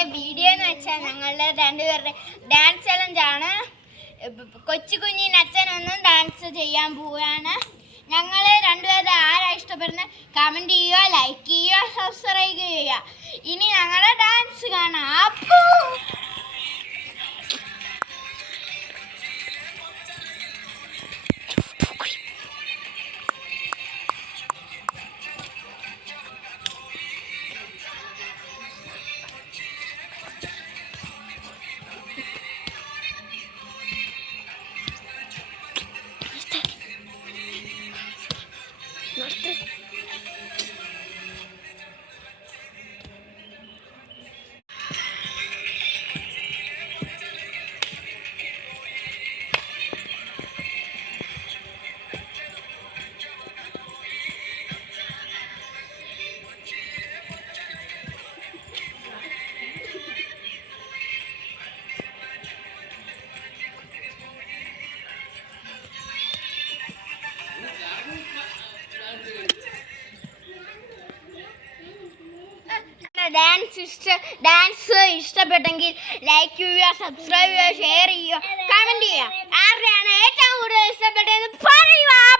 ഇന്നത്തെ വീഡിയോ എന്ന് വെച്ചാൽ ഞങ്ങളുടെ രണ്ടുപേരുടെ ഡാൻസ് ചലഞ്ച് ആണ്. കൊച്ചു കുഞ്ഞിന് അച്ഛനൊന്നും ഡാൻസ് ചെയ്യാൻ പോവുകയാണ്. ഞങ്ങൾ രണ്ടുപേരുടെ ആരാ ഇഷ്ടപ്പെടുന്നത് കമൻറ്റ് ചെയ്യുക, ലൈക്ക് ചെയ്യുക, സബ്സ്ക്രൈബ് ചെയ്യുക. ഇനി ഞങ്ങളുടെ ഡാൻസ് കാണാം. അപ്പോ ഡാൻസ് ഇഷ്ടപ്പെട്ടെങ്കിൽ ലൈക്ക് ചെയ്യുക, സബ്സ്ക്രൈബ് ചെയ്യുക, ഷെയർ ചെയ്യുക, കമൻറ്റ് ചെയ്യുക. ആരുടെയാണ് ഏറ്റവും കൂടുതൽ ഇഷ്ടപ്പെട്ടതെന്ന് പറയുക.